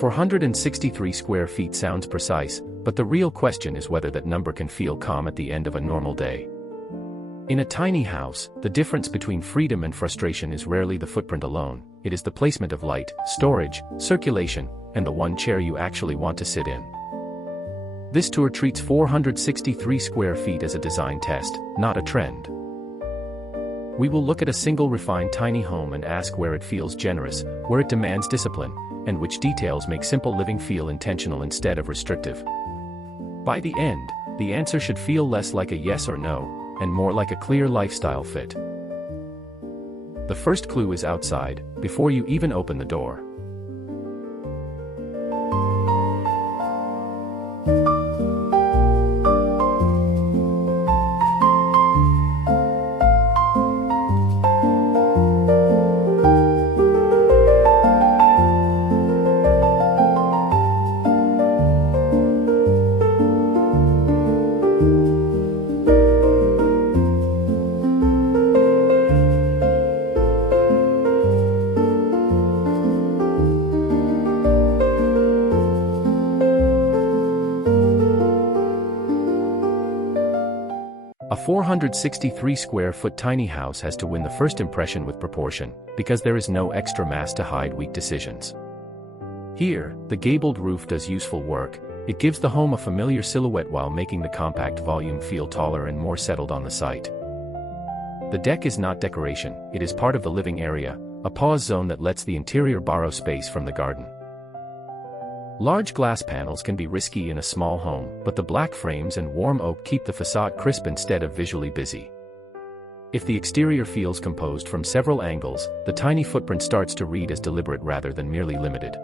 463 square feet sounds precise, but the real question is whether that number can feel calm at the end of a normal day. In a tiny house, the difference between freedom and frustration is rarely the footprint alone, it is the placement of light, storage, circulation, and the one chair you actually want to sit in. This tour treats 463 square feet as a design test, not a trend. We will look at a single refined tiny home and ask where it feels generous, where it demands discipline, and which details make simple living feel intentional instead of restrictive. By the end, the answer should feel less like a yes or no, and more like a clear lifestyle fit. The first clue is outside, before you even open the door. A 463 square foot tiny house has to win the first impression with proportion, because there is no extra mass to hide weak decisions. Here, the gabled roof does useful work, it gives the home a familiar silhouette while making the compact volume feel taller and more settled on the site. The deck is not decoration, it is part of the living area, a pause zone that lets the interior borrow space from the garden. Large glass panels can be risky in a small home, but the black frames and warm oak keep the facade crisp instead of visually busy. If the exterior feels composed from several angles, the tiny footprint starts to read as deliberate rather than merely limited.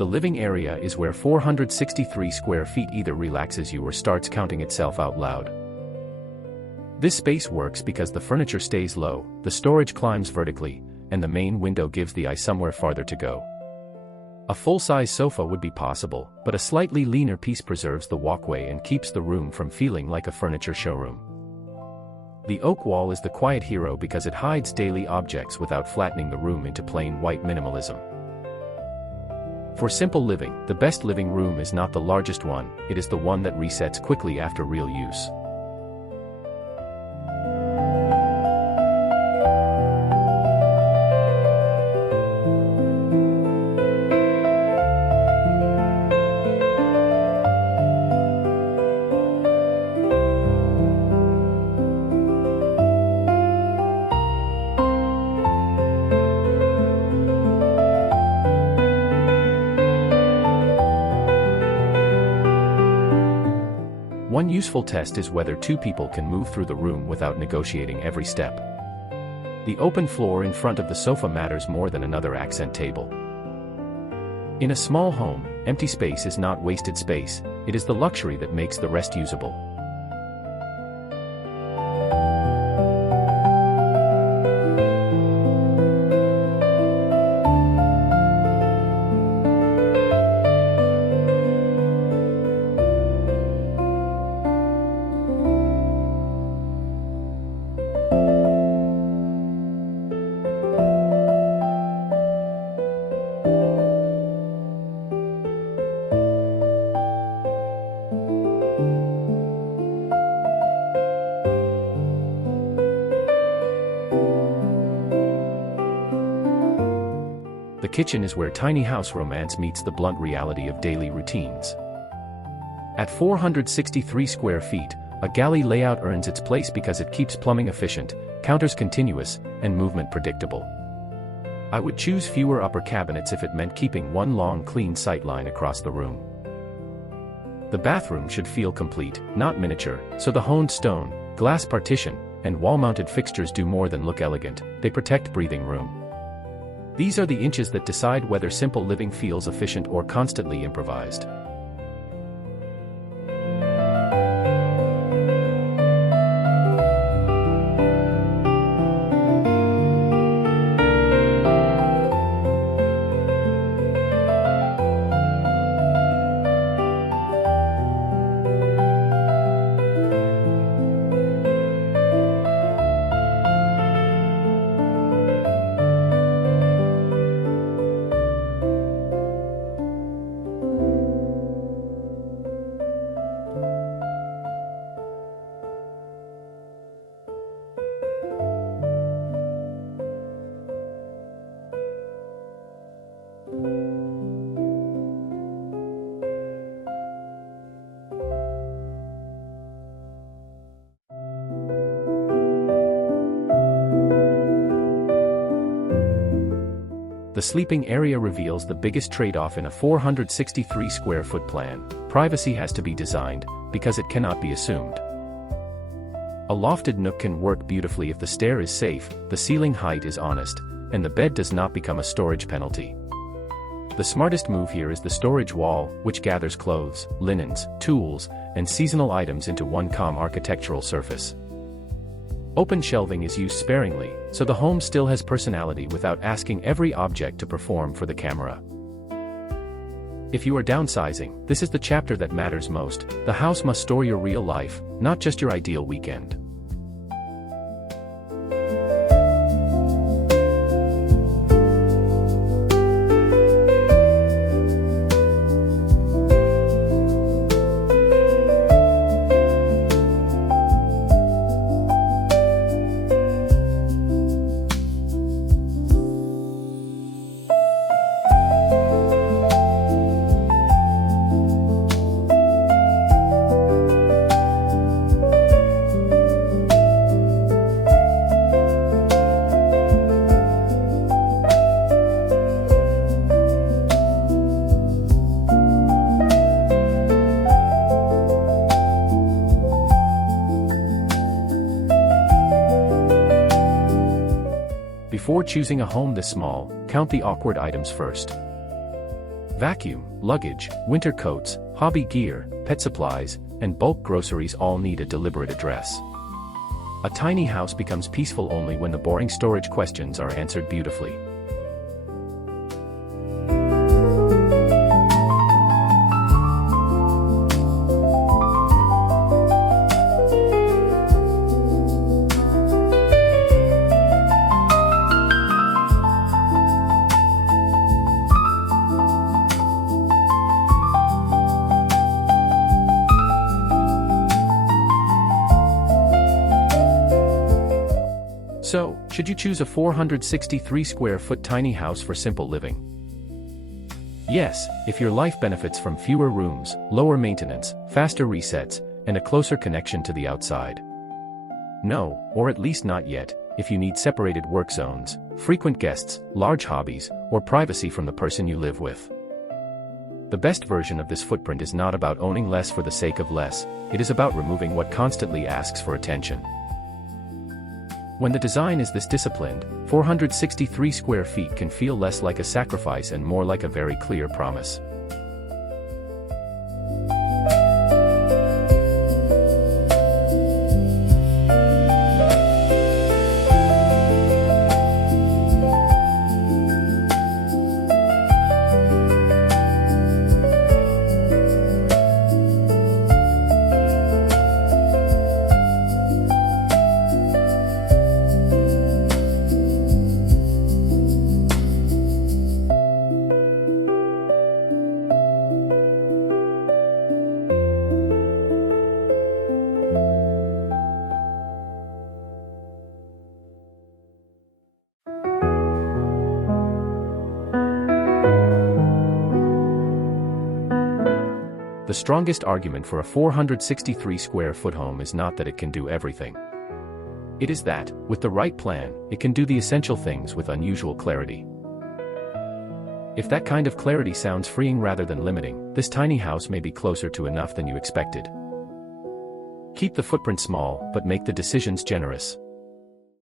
The living area is where 463 square feet either relaxes you or starts counting itself out loud. This space works because the furniture stays low, the storage climbs vertically, and the main window gives the eye somewhere farther to go. A full-size sofa would be possible, but a slightly leaner piece preserves the walkway and keeps the room from feeling like a furniture showroom. The oak wall is the quiet hero because it hides daily objects without flattening the room into plain white minimalism. For simple living, the best living room is not the largest one, it is the one that resets quickly after real use. One useful test is whether two people can move through the room without negotiating every step. The open floor in front of the sofa matters more than another accent table. In a small home, empty space is not wasted space, it is the luxury that makes the rest usable. The kitchen is where tiny house romance meets the blunt reality of daily routines. At 463 square feet, a galley layout earns its place because it keeps plumbing efficient, counters continuous, and movement predictable. I would choose fewer upper cabinets if it meant keeping one long clean sight line across the room. The bathroom should feel complete, not miniature, so the honed stone, glass partition, and wall-mounted fixtures do more than look elegant, they protect breathing room. These are the inches that decide whether simple living feels efficient or constantly improvised. The sleeping area reveals the biggest trade-off in a 463 square foot plan. Privacy has to be designed, because it cannot be assumed. A lofted nook can work beautifully if the stair is safe, the ceiling height is honest, and the bed does not become a storage penalty. The smartest move here is the storage wall, which gathers clothes, linens, tools, and seasonal items into one calm architectural surface. Open shelving is used sparingly, so the home still has personality without asking every object to perform for the camera. If you are downsizing, this is the chapter that matters most. The house must store your real life, not just your ideal weekend. Before choosing a home this small, count the awkward items first. Vacuum, luggage, winter coats, hobby gear, pet supplies, and bulk groceries all need a deliberate address. A tiny house becomes peaceful only when the boring storage questions are answered beautifully. So, should you choose a 463 square foot tiny house for simple living? Yes, if your life benefits from fewer rooms, lower maintenance, faster resets, and a closer connection to the outside. No, or at least not yet, if you need separated work zones, frequent guests, large hobbies, or privacy from the person you live with. The best version of this footprint is not about owning less for the sake of less, it is about removing what constantly asks for attention. When the design is this disciplined, 463 square feet can feel less like a sacrifice and more like a very clear promise. the strongest argument for a 463 square foot home is not that it can do everything. It is that, with the right plan, it can do the essential things with unusual clarity. If that kind of clarity sounds freeing rather than limiting, this tiny house may be closer to enough than you expected. Keep the footprint small, but make the decisions generous.